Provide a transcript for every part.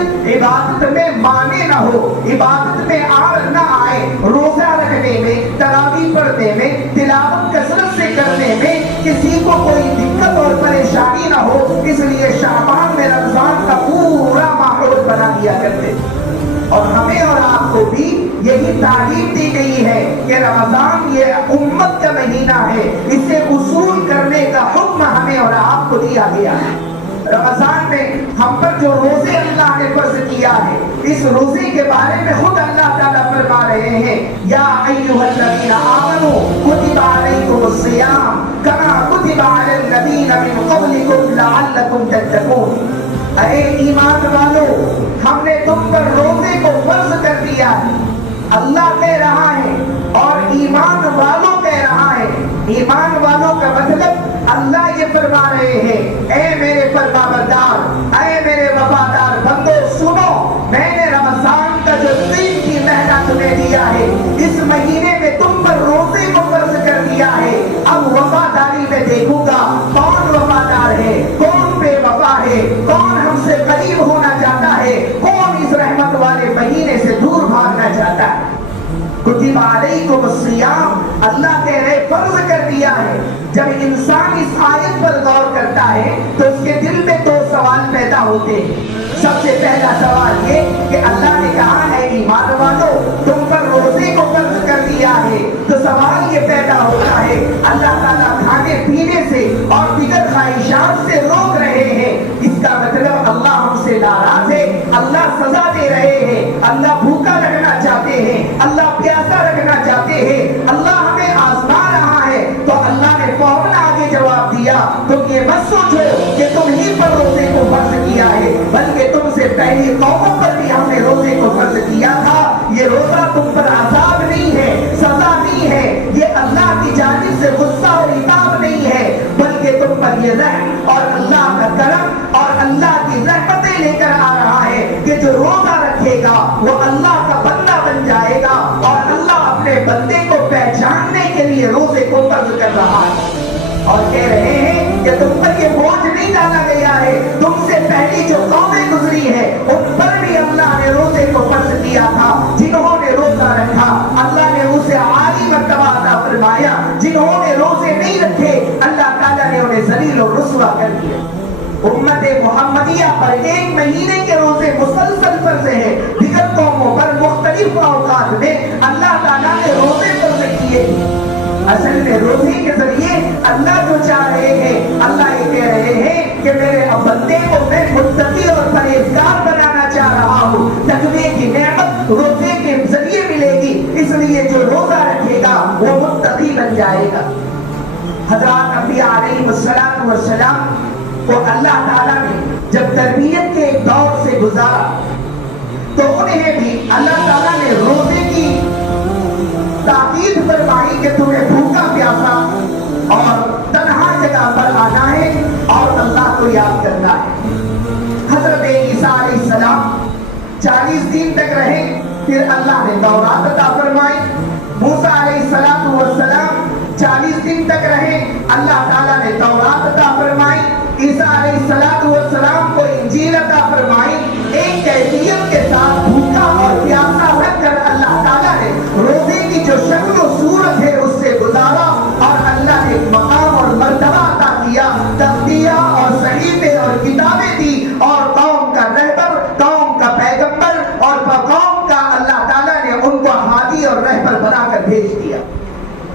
طبیعت عبادت میں مانے نہ ہو، عبادت میں آڑ نہ آئے، روزہ رکھنے میں، تراویح پڑھنے میں، تلاوت کثرت سے کرنے میں کسی کو کوئی دقت اور پریشانی نہ ہو، اس لیے شعبان میں رمضان کا پورا ماحول بنا دیا کرتے۔ اور ہمیں اور آپ کو بھی یہی تعلیم دی گئی ہے کہ رمضان یہ امت کا مہینہ ہے، اسے اصول کرنے کا حکم ہمیں اور آپ کو دیا گیا ہے۔ رمضان میں ہم پر جو روزے اللہ نے فرض کیا ہے، اس روزے کے بارے میں خود اللہ تعالیٰ فرما رہے ہیں، یا ایھا الذین آمنوا کتب علیکم الصیام کما کتب علی الذین من قبلکم لعلکم تتقون۔ اے ایمان والو، ہم نے تم پر روزے کو فرض کر دیا ہے۔ اللہ کہہ رہا ہے اور ایمان والوں کہہ رہا ہے۔ ایمان والوں کا مطلب اللہ یہ فرما رہے ہیں، اے میرے فرمانبردار، اے میرے وفادار بندو، سنو، میں نے رمضان کا جو 3 کی مہینہ تمہیں دیا ہے، اس مہینے میں تم پر روزے کو فرض کر دیا ہے۔ اب وفاداری میں دیکھوں گا کون وفادار ہے، کون بے وفا ہے، کون ہم سے قریب ہونا چاہتا ہے، کون اس رحمت والے مہینے سے دور بھاگنا چاہتا ہے۔ کتب علیکم الصیام، اللہ کہہ رہے فرض کر دیا ہے۔ جب انسان اس آیت پر غور کرتا ہے تو اس کے دل میں 2 سوال پیدا ہوتے ہیں۔ سب سے پہلا سوال یہ کہ اللہ نے کہا ہے ایمان والو تم پر روزے کو فرض کر دیا ہے، تو سوال یہ پیدا ہوتا ہے اللہ تعالیٰ کھانے پینے سے اور دیگر خواہشات سے روک رہے ہیں، اس کا مطلب اللہ ہم سے ناراض ہے، اللہ سزا دے رہے ہیں، اللہ بھوکا رکھنا چاہتے ہیں، اللہ پیاسا رکھنا چاہتے ہیں، اللہ ہمیں آزما رہا ہے۔ تو اللہ نے فوراً آگے جواب دیا، تم یہ مت سوچو کہ تم ہی پر روزے کو فرض کیا ہے، بلکہ تم سے پہلی قوموں پر بھی ہم نے روزے کو فرض کیا تھا۔ یہ روزہ تم پر عذاب نہیں ہے، سزا نہیں ہے، یہ اللہ کی جانب سے غصہ اور عقاب نہیں ہے، بلکہ تم پر یہ رحم اور اللہ کا کرم اور اللہ کی رحمتیں لے کر آ رہا ہے کہ جو روزہ رکھے گا وہ اللہ کا بندہ بن جائے گا، اور اللہ اپنے بندے کو پہچاننے کے لیے روزے کو فرض کر رہا ہے۔ اور کہہ رہے ہیں کہ تم پر یہ بوجھ نہیں ڈالا گیا ہے، تم سے پہلی جو قومیں گزری ہیں ان پر بھی اللہ نے روزے کو فرض کیا تھا۔ جنہوں نے روزہ رکھا اللہ نے اسے عالی مرتبہ عطا فرمایا، جنہوں نے روزے نہیں رکھے اللہ تعالیٰ نے انہیں ذلیل اور رسوا کر دیا۔ امت محمدیہ پر 1 مہینے کے روزے مسلسل فرض ہیں، دیگر قوموں پر مختلف اوقات میں اللہ تعالیٰ نے روزے فرض کیے۔ اصل میں روزے کے ذریعے اللہ جو چاہ رہے ہیں، اللہ یہ کہہ رہے ہیں کہ میرے بندے کو میں متقی اور پرہیزگار بنانا چاہ رہا ہوں۔ تقوی کی نعمت روزے کے ذریعے ملے گی، اس لیے جو روزہ رکھے گا وہ متقی بن جائے گا۔ حضرات انبیاء علیہ السلام کو اللہ تعالیٰ نے جب تربیت کے ایک دور سے گزارا تو انہیں بھی اللہ تعالیٰ نے روزے کی تاکید فرمائی کہ تمہیں بھوکا پیاسا اور تنہا جگہ پر آنا ہے اور اللہ کو یاد کرنا ہے۔ حضرت عیسیٰ علیہ السلام 40 دن تک رہے، پھر اللہ نے تورات عطا فرمائی۔ موسیٰ علیہ السلام 40 دن تک رہے، اللہ تعالیٰ نے تورات عطا فرمائی۔ عیسیٰ علیہ السلام کو انجیل عطا فرمائی۔ ایک کیفیت کے ساتھ بھوکا اور پیاسا رکھ کر اللہ تعالیٰ نے روزے کی جو شکل و صورت ہے اس سے گزارا، اور اللہ نے مقام اور مرتبہ عطا کیا، تختیہ اور صحیفے اور کتابیں دی، اور قوم کا رہبر، قوم کا پیغمبر اور قوم کا اللہ تعالیٰ نے ان کو ہادی اور رہبر بنا کر بھیج دیا۔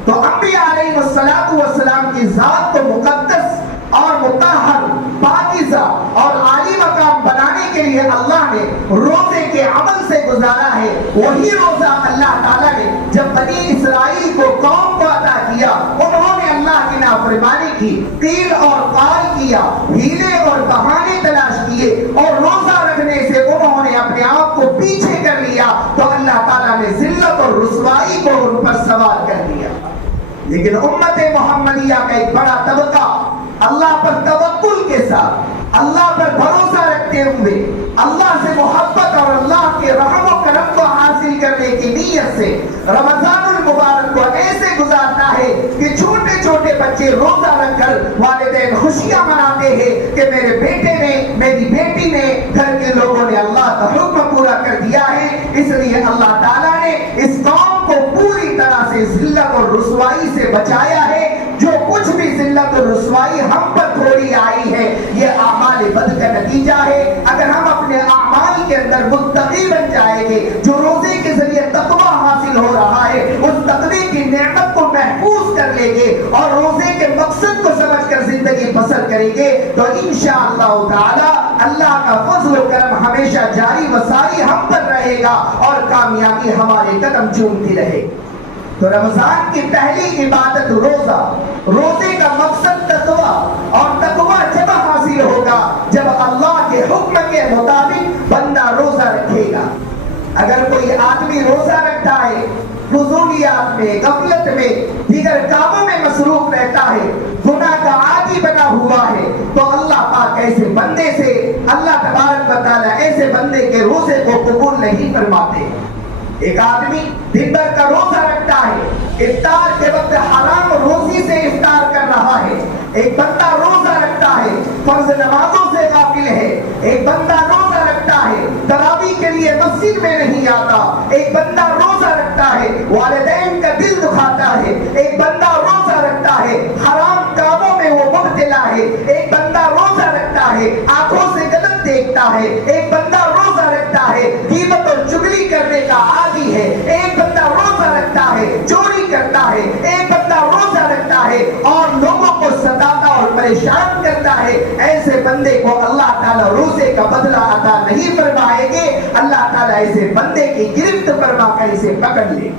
تو انبیاء علیہ السلام کی ذات کو مقدس اور مطہر، پاکیزہ اور عالی مقام بنانے کے لیے اللہ نے روزے کے عمل سے گزارا ہے۔ وہی روزہ اللہ تعالیٰ نے جب بنی اسرائیل کو قوم کو عطا کیا، انہوں نے اللہ کی نافرمانی کی، قیل اور قال کیا، ہیلے اور بہانے تلاش کیے، اور روزہ رکھنے سے انہوں نے اپنے آپ کو پیچھے کر لیا، تو اللہ تعالیٰ نے ذلت اور رسوائی کو ان پر سوار کر دیا۔ لیکن امت محمدیہ کا ایک بڑا طبقہ اللہ پر توکل کے ساتھ، اللہ پر بھروسہ رکھتے ہوئے، اللہ سے محبت اور اللہ کے رحم و کرم کو حاصل کرنے کی نیت سے رمضان المبارک کو ایسے گزارتا ہے کہ چھوٹے چھوٹے بچے روزہ رکھ کر والدین خوشیاں مناتے ہیں کہ میرے بیٹے نے، میری بیٹی نے، گھر کے لوگوں نے اللہ کا اندر متقی بن جائیں گے. جو روزے کے ذریعے تقویٰ حاصل ہو رہا ہے اس تقوی کی نعمت کو محفوظ کر لیں گے اور روزے کے مقصد کو سمجھ کر زندگی بسر کریں گے تو انشاءاللہ تعالی اللہ کا فضل و کرم ہمیشہ جاری و ساری ہم پر رہے گا اور کامیابی ہمارے قدم چومتی رہے گی. تو رمضان کی پہلی عبادت روزہ. روزے کا مقصد تقویٰ اور تقویٰ جب حاصل ہوگا جب اللہ کے حکم کے مطابق بندہ روزہ رکھے گا. اگر کوئی آدمی روزہ رکھتا ہے فضولیات میں غفلت میں دیگر کاموں میں مصروف رہتا ہے گناہ کا عادی بنا ہوا ہے تو اللہ پاک ایسے بندے سے اللہ تبارک و تعالی ایسے بندے کے روزے کو قبول نہیں فرماتے. ایک آدمی دن بھر کا روزہ رکھتا ہے افطار کے وقت حرام روزی سے افطار کر رہا ہے. ایک بندہ روزہ رکھتا ہے فرض نمازوں سے غافل ہے. ایک بندہ روزہ رکھتا ہے تراویح کے لیے مسجد میں نہیں آتا. ایک بندہ روزہ رکھتا ہے والدین کا دل دکھاتا ہے. ایک بندہ روزہ رکھتا ہے حرام کاموں میں وہ مبتلا ہے. ایک بندہ روزہ رکھتا ہے آنکھوں سے غلط دیکھتا ہے. ایک بندہ روزہ رکھتا ہے غیبت اور چغلی کرنے کا عادی ہے. ایک بندہ روزہ رکھتا ہے چوری کرتا ہے. ایک بندہ روزہ رکھتا ہے اور لوگوں کو ستاتا اور پریشان کرتا ہے. ایسے بندے کو اللہ تعالیٰ روزے کا بدلہ عطا نہیں فرمائیں گے. اللہ تعالیٰ ایسے بندے کی گرفت فرما کر اسے پکڑ لے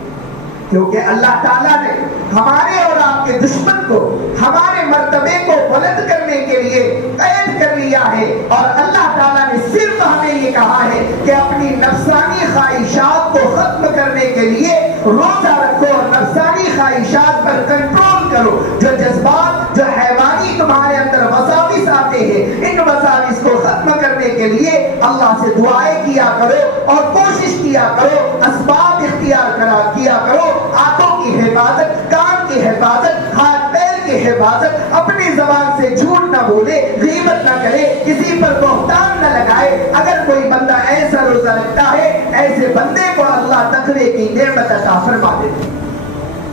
کیونکہ اللہ تعالیٰ نے ہمارے اور آپ کے دشمن کو ہمارے مرتبے کو بلند کرنے کے لیے قید کر لیا ہے اور اللہ تعالیٰ نے صرف ہمیں یہ کہا ہے کہ اپنی نفسانی خواہشات کو ختم کرنے کے لیے روزہ رکھو اور نفسانی خواہشات پر کنٹرول کرو. جو جذبات جو حیوانی تمہارے اندر وساوس آتے ہیں ان وساوس کو ختم کرنے کے لیے اللہ سے دعائیں کیا کرو اور کوشش کیا کرو اسباب اختیار کیا کرو. آنکھوں کی حفاظت کان کی حفاظت ہاتھ پیر کی حفاظت اپنی زبان سے جھوٹ نہ بولے غیبت نہ کرے کسی پر بہتان نہ لگائے. اگر کوئی بندہ ایسا روزہ رکھتا ہے ایسے بندے کو اللہ تقوی کی نعمت عطا فرما دیتے.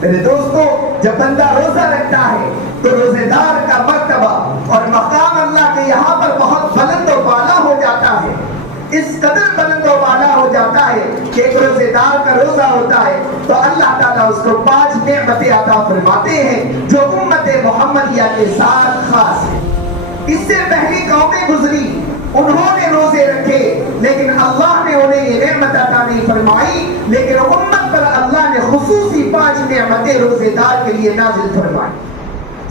میرے دوستو جب بندہ روزہ رکھتا ہے تو روزے دار کا مرتبہ اور مقام اللہ کے یہاں پر بہت بلند و بالا ہو جاتا ہے. اس قدر بلند و بالا ہو جاتا ہے کہ ایک روزے دار کا روزہ ہوتا ہے تو اللہ تعالیٰ اس کو 5 نعمتیں عطا فرماتے ہیں جو امت محمدیہ کے ساتھ خاص ہے. اس سے پہلی قومیں گزری انہوں نے روزے رکھے لیکن اللہ نے انہیں یہ نعمت عطا نہیں فرمائی. لیکن امت پر اللہ نے خصوصی 5 نعمتیں روزے دار کے لیے نازل فرمائی.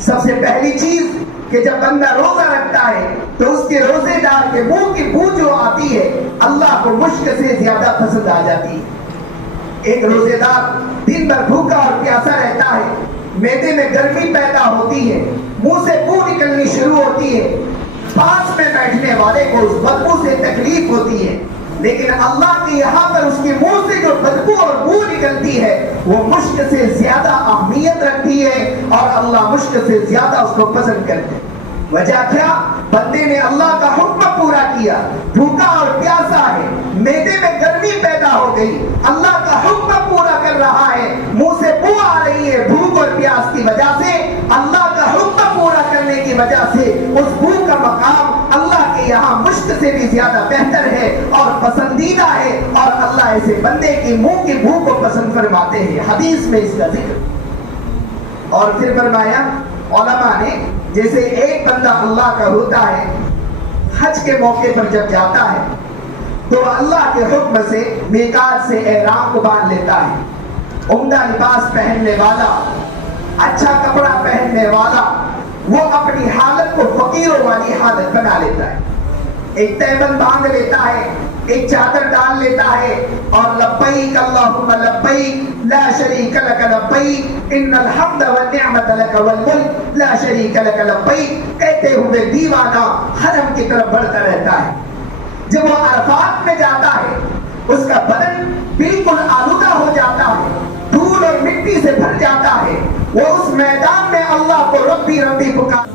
سب سے پہلی چیز کہ جب بندہ روزہ رکھتا ہے تو اس کے روزے دار کے منہ کی بو جو آتی ہے اللہ کو مشک سے زیادہ پسند آ جاتی ہے. ایک روزے دار دن بھر بھوکا اور پیاسا رہتا ہے معدے میں گرمی پیدا ہوتی ہے منہ سے بو نکلنی شروع ہوتی ہے پاس میں بیٹھنے والے کو اس بدبو سے تکلیف ہوتی ہے لیکن اللہ کے یہاں پر اس کے منہ سے جو بدبو اور بو نکلتی ہے وہ مشک سے زیادہ اہمیت رکھتی ہے اور اللہ مشک سے زیادہ اس کو پسند کرتے ہیں. وجہ کیا؟ بندے نے اللہ کا حکم پورا کیا بھوکا اور پیاسا ہے معدے میں گرمی پیدا ہو گئی اللہ کا حکم پورا کر رہا ہے منہ سے بو آ رہی ہے بھوک اور پیاس کی وجہ سے اللہ کا حکم پورا کرنے کی وجہ سے اس بھوک کا مقام اللہ کے یہاں مشک سے بھی زیادہ بہتر ہے اور پسندیدہ ہے اور اللہ ایسے بندے کی منہ کی بھوک کو پسند فرماتے ہیں. حدیث میں اس کا ذکر اور پھر فرمایا علماء نے جیسے ایک بندہ اللہ کا ہوتا ہے حج کے موقع پر جب جاتا ہے تو اللہ کے حکم سے میقات سے احرام کو باندھ لیتا ہے. عمدہ لباس پہننے والا اچھا کپڑا پہننے والا وہ اپنی حالت کو فقیروں والی حالت بنا لیتا ہے. ایک تیمن باندھ لیتا ہے ایک چادر ڈال لیتا ہے اور لبیک اللہم لبیک لا شریک لک لبیک ان الحمد والنعمت لک والملک لا شریک لک لبیک کہتے ہوئے دیوانہ حرم کی طرف بڑھتا رہتا ہے. جب وہ عرفات میں جاتا ہے اس کا بدن بالکل آلودہ ہو جاتا ہے دھول اور مٹی سے بھر جاتا ہے وہ اس میدان میں اللہ کو ربی ربی پکار